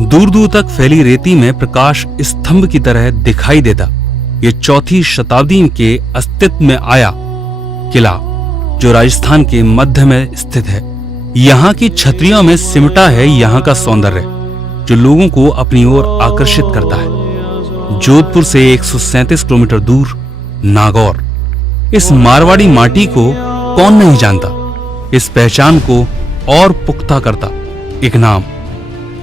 दूर दूर तक फैली रेती में प्रकाश स्तंभ की तरह दिखाई देता ये 4वीं शताब्दी के अस्तित्व में आया किला जो राजस्थान के मध्य में स्थित है। यहाँ की छतरियों में सिमटा है यहाँ का सौंदर्य जो लोगों को अपनी ओर आकर्षित करता है। जोधपुर से 137 किलोमीटर दूर नागौर। इस मारवाड़ी माटी को कौन नहीं जानता। इस पहचान को और पुख्ता करता एक नाम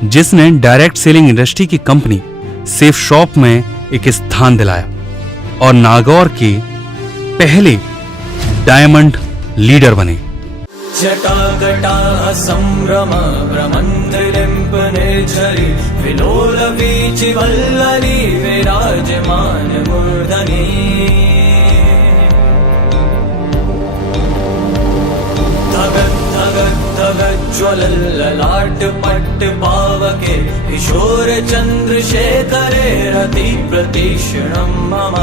जिसने डायरेक्ट सेलिंग इंडस्ट्री की कंपनी सेफ शॉप में एक स्थान दिलाया और नागौर के पहले डायमंड लीडर बने। जटागटा संभ्रम भ्रमंतरिंप निर्झरी विलोल वीचि वल्लरी विराजमान मूर्धनि धगत धगत धगत ज्वलल ललाट पट्ट पावके किशोर चंद्रशेखरे रति प्रतीक्षणं मम।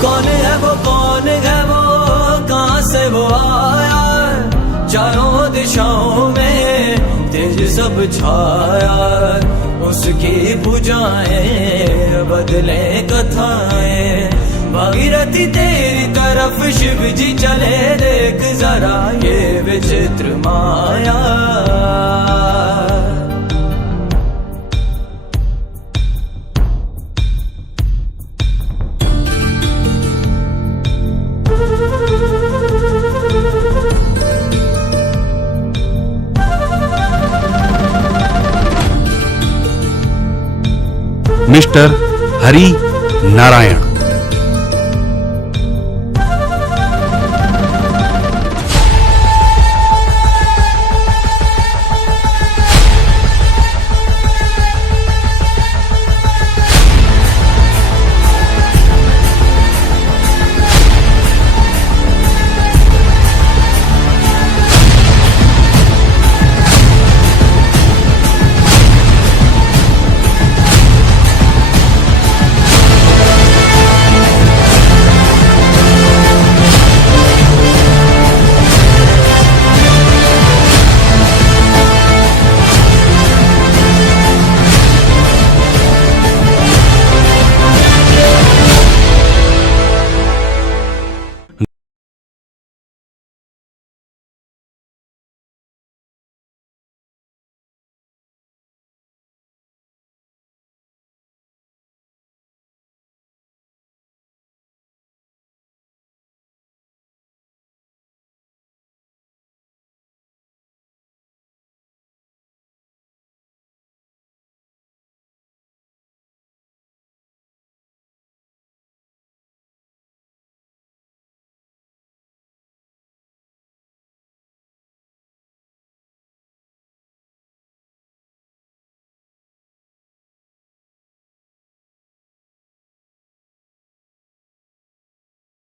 कौन है वो कहाँ से वो आया चारों दिशाओं में तेज सब छाया उसकी भुजाएं बदले कथाएं भागीरथी तेरी तरफ शिव जी चले देख जरा ये विचित्र माया। मिस्टर हरि नारायण।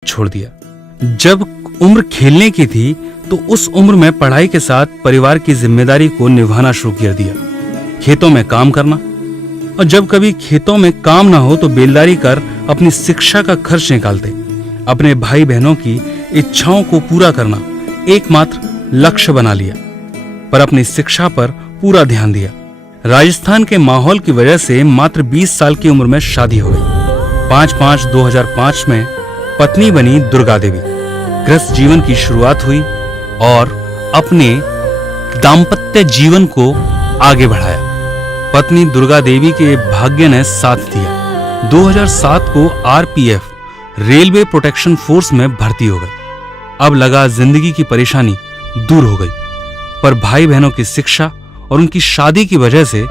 छोड़ दिया। जब उम्र खेलने की थी तो उस उम्र में पढ़ाई के साथ परिवार की जिम्मेदारी को निभाना शुरू कर दिया। खेतों में काम करना और जब कभी खेतों में काम ना हो तो बेलदारी कर अपनी शिक्षा का खर्च निकालते। अपने भाई बहनों की इच्छाओं को पूरा करना एकमात्र लक्ष्य बना लिया पर अपनी शिक्षा पर पूरा ध्यान दिया। राजस्थान के माहौल की वजह से मात्र 20 साल की उम्र में शादी हो गई। 5/5/2005 में पत्नी बनी दुर्गा देवी। गृहस्थ जीवन की शुरुआत हुई और अपने दाम्पत्य जीवन को आगे बढ़ाया। पत्नी दुर्गा देवी के भाग्य ने साथ दिया। 2007 को आरपीएफ रेलवे प्रोटेक्शन फोर्स में भर्ती हो गई। अब लगा जिंदगी की परेशानी दूर हो गई पर भाई बहनों की शिक्षा और उनकी शादी की वजह से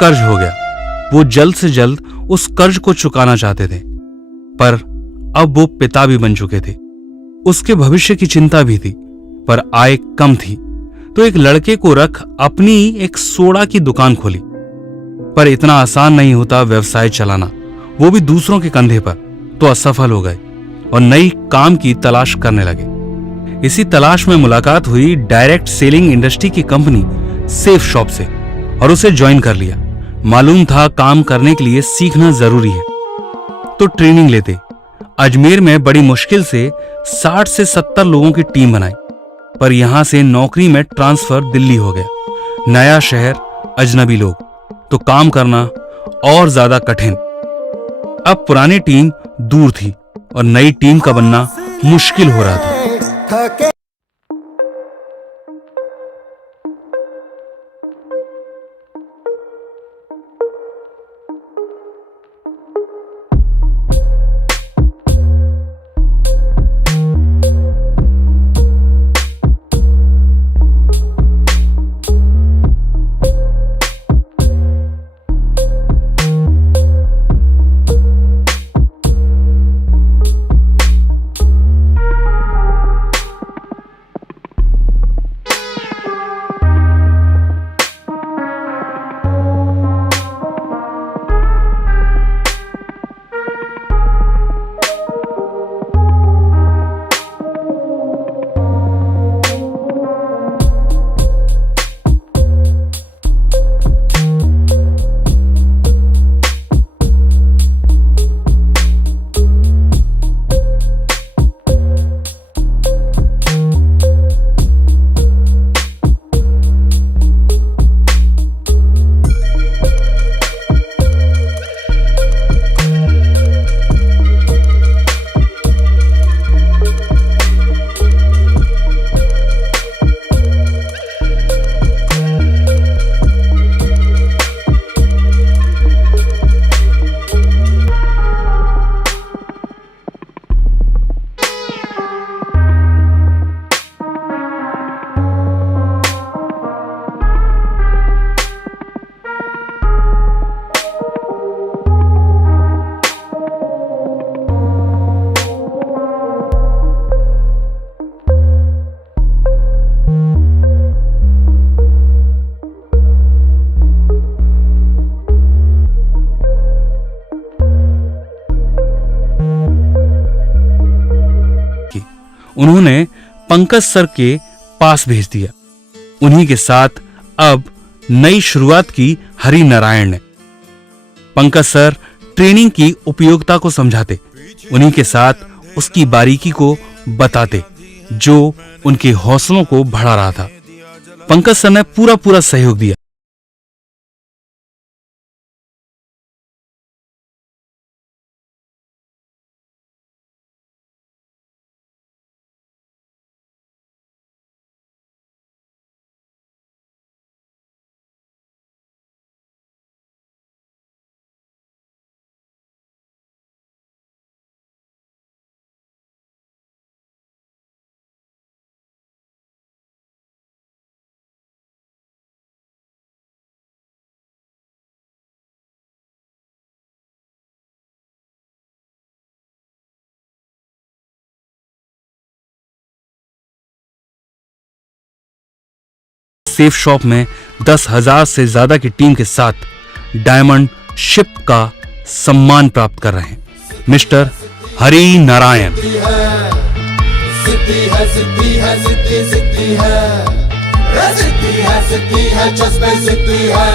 कर्ज हो गया। वो जल्द से जल्द उस कर्ज को चुकाना चाहते थे पर अब वो पिता भी बन चुके थे। उसके भविष्य की चिंता भी थी पर आय कम थी तो एक लड़के को रख अपनी एक सोडा की दुकान खोली। पर इतना आसान नहीं होता व्यवसाय चलाना, वो भी दूसरों के कंधे पर। तो असफल हो गए और नई काम की तलाश करने लगे। इसी तलाश में मुलाकात हुई डायरेक्ट सेलिंग इंडस्ट्री की कंपनी सेफ शॉप से और उसे ज्वाइन कर लिया। मालूम था काम करने के लिए सीखना जरूरी है तो ट्रेनिंग लेते। अजमेर में बड़ी मुश्किल से 60 से 70 लोगों की टीम बनाई पर यहां से नौकरी में ट्रांसफर दिल्ली हो गया। नया शहर, अजनबी लोग, तो काम करना और ज्यादा कठिन। अब पुरानी टीम दूर थी और नई टीम का बनना मुश्किल हो रहा था। उन्होंने पंकज सर के पास भेज दिया। उन्हीं के साथ अब नई शुरुआत की हरि नारायण ने। पंकज सर ट्रेनिंग की उपयोगिता को समझाते, उन्हीं के साथ उसकी बारीकी को बताते जो उनके हौसलों को बढ़ा रहा था। पंकज सर ने पूरा सहयोग दिया। सेफ शॉप में 10,000 से ज्यादा की टीम के साथ डायमंड शिप का सम्मान प्राप्त कर रहे हैं मिस्टर हरि नारायण। सिद्धि है, सिद्धि है, सिद्धि सिद्धि है, सिद्धि है, सिद्धि है, जज्बे सिद्धि है,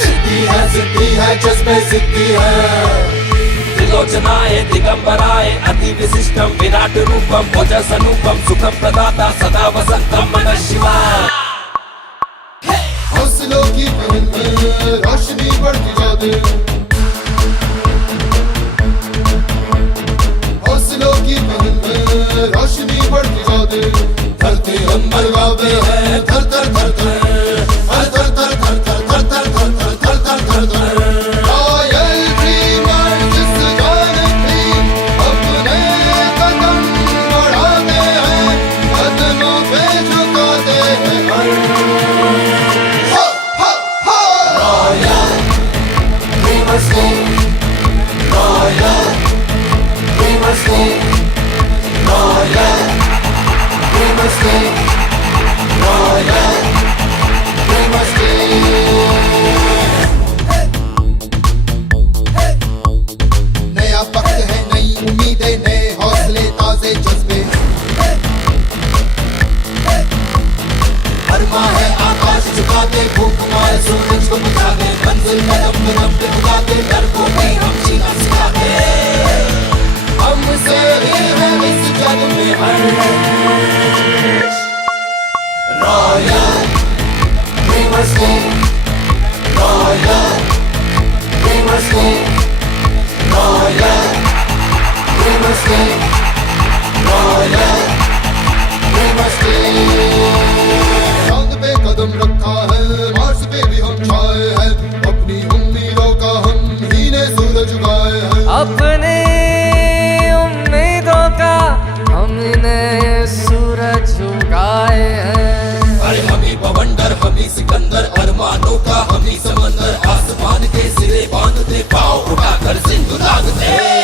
सिद्धि है, सिद्धि है, जज्बे सिद्धि है। त्रिलोचनाय दिगंबराय अति विशिष्टम विराट रूपम ओजस अनुपम सुखम प्रदाता सदा वसंतम नमः शिवाय। हौसलों की पहन में रोशनी बढ़ती जाती, हौसलों की पहन में रोशनी बढ़ती जाती। धरती अंबर गावे है धर धर धर धर धर धर धर धर धर धर धर धर धर धर धर। रॉयल ड्रीमर जिस जान भी अपने कदम बढ़ाते हैं, कदमों पे झुकाते हैं। नया वक्त है, नई उम्मीदें, नए हौसले, ताजे जज्बे। अरमा है आकाश झुकाते, भूख मारे सूरज को बुझाते, मंजिल कदम कदम पे बुलाते, डर को भी हम जीना सिखाते। हमसे ही है इस जग में हर रंग लागते